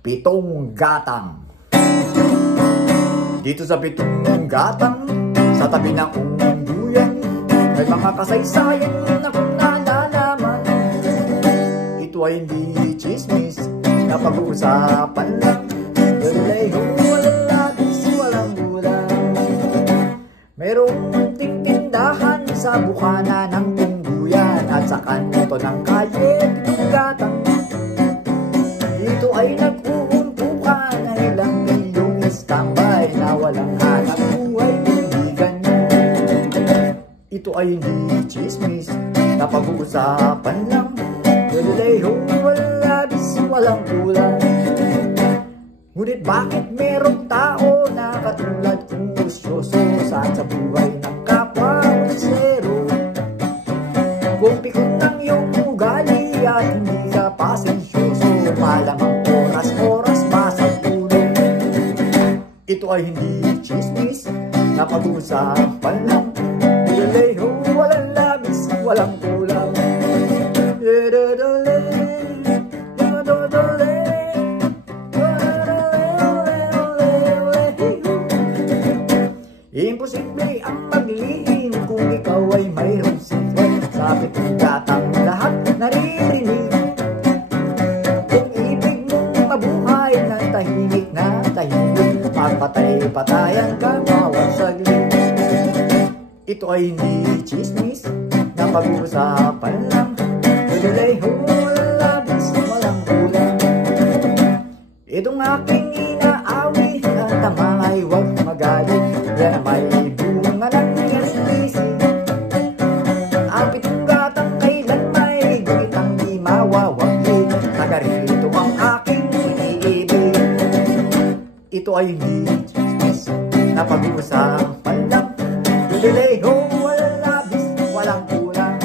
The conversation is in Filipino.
Pitong gatang. Dito sa pitong gatang, sa tabi ng ungguyan, may mga kasaysayan na kung nalalaman. Ito ay hindi chismis, na pag-uusapan lang. Dalayo, walang labis, walang gulang. Merong munting tindahan sa bukana ng ungguyan, at sa kanto ng kalye, pitong gatang. Dito ay nag-uumpukan na ilang milyong istambay na walang hanap buhay kaibigan. Ito ay hindi chismis, na pag-uusapan lang. Dalayo, walang labis, walang kulang. Ngunit bakit merong tao na katulad kong gusyoso saan sa buhay ng kapwa musero? Kung pikon ng iyong ugali at hindi ka pasensyoso, malamang oras-oras pasang tulong. Ito ay hindi chismis, na pag-uusapan lang. Dalayo, walang labis, walang kulang. Imposible ang maglihim kung ikaw ay mayroong secret. Sa pitong gatang lahat naririnig. Kung ibig mong mabuhay ng tahimik na tahimik, magpatay-patayan ka bawat saglit. Ito ay hindi chismis, na pag-uusapan lang. Dalayo, walang labis, walang kulang. Itong aking inaawit, ang tama ay huwag magalit. Yan ang may bunga ng isisi. Ang pitong gatang kailan may gunitang di mawawagin. Taga-rito ang aking iniibig. Ito ay hindi chismis, na pag-uusapan lang. Dalayo, walang labis, walang kulang.